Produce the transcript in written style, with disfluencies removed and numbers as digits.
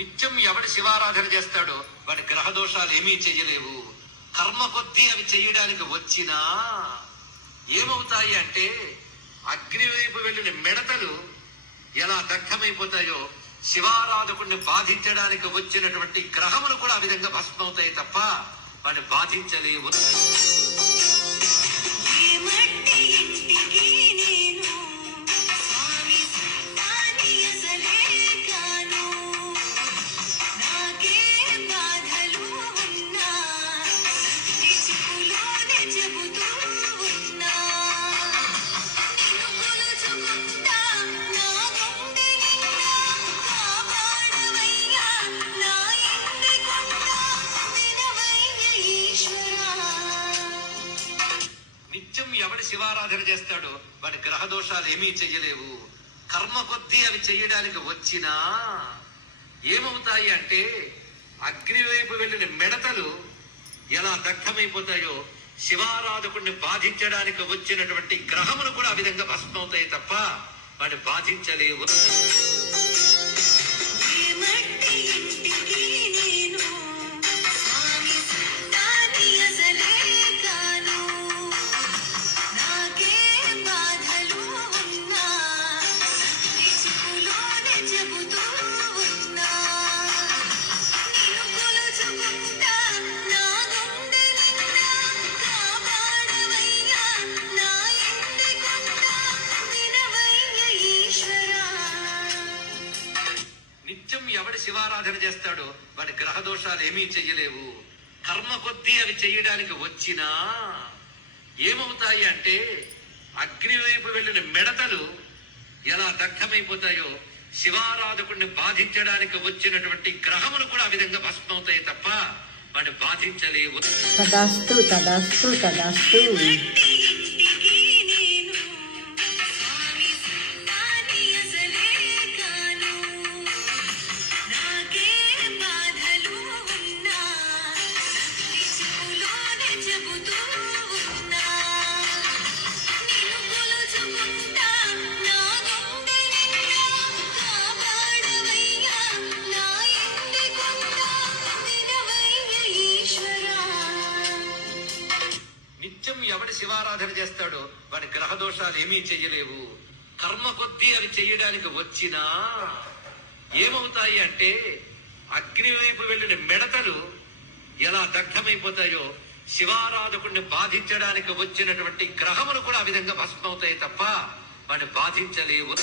నిత్యం ఎవడి శివారాధన చేస్తాడో వాడి గ్రహ దోషాలు ఏమీ చెయ్యలేవు. కర్మ కొద్దీ అవి చెయ్యడానికి వచ్చినా ఏమవుతాయి అంటే అగ్ని వైపు వెళ్ళిన మిడతలు ఎలా దగ్ధమైపోతాయో శివారాధకుడిని బాధించడానికి వచ్చినటువంటి గ్రహములు కూడా ఆ విధంగా భస్మవుతాయి తప్ప వాడిని బాధించలేవు. నిత్యం ఎవడి శివారాధన చేస్తాడో వాడి గ్రహ దోషాలు ఏమీ చెయ్యలేవు. కర్మ కొద్దీ అవి చెయ్యడానికి వచ్చినా ఏమవుతాయి అంటే అగ్ని వైపు వెళ్ళిన మిడతలు ఎలా దగ్ధమైపోతాయో శివారాధకుడిని బాధించడానికి వచ్చినటువంటి గ్రహములు కూడా ఆ విధంగా భస్మవుతాయి తప్ప వాడిని బాధించలేవు. నిత్యం ఎవడి శివారాధన చేస్తాడో వాడి గ్రహ దోషాలు ఏమీ చెయ్యలేవు. కర్మ కొద్దీ అవి చెయ్యడానికి వచ్చినా ఏమవుతాయి అంటే అగ్ని వైపు వెళ్ళిన మిడతలు ఎలా దగ్ధమైపోతాయో శివారాధకుడిని బాధించడానికి వచ్చినటువంటి గ్రహములు కూడా ఆ విధంగా భస్మవుతాయి తప్ప వాడిని బాధించలేవు. తదాస్తు తదాస్తు తదాస్తు. నిత్యం ఎవడి శివారాధన చేస్తాడో వాడి గ్రహ దోషాలు ఏమీ చెయ్యలేవు. కర్మ కొద్దీ అవి చెయ్యడానికి వచ్చినా ఏమవుతాయి అంటే అగ్ని వైపు వెళ్ళిన మిడతలు ఎలా దగ్ధమైపోతాయో శివారాధకుడిని బాధించడానికి వచ్చినటువంటి గ్రహములు కూడా ఆ విధంగా భస్మవుతాయి తప్ప వాడిని బాధించలేవు.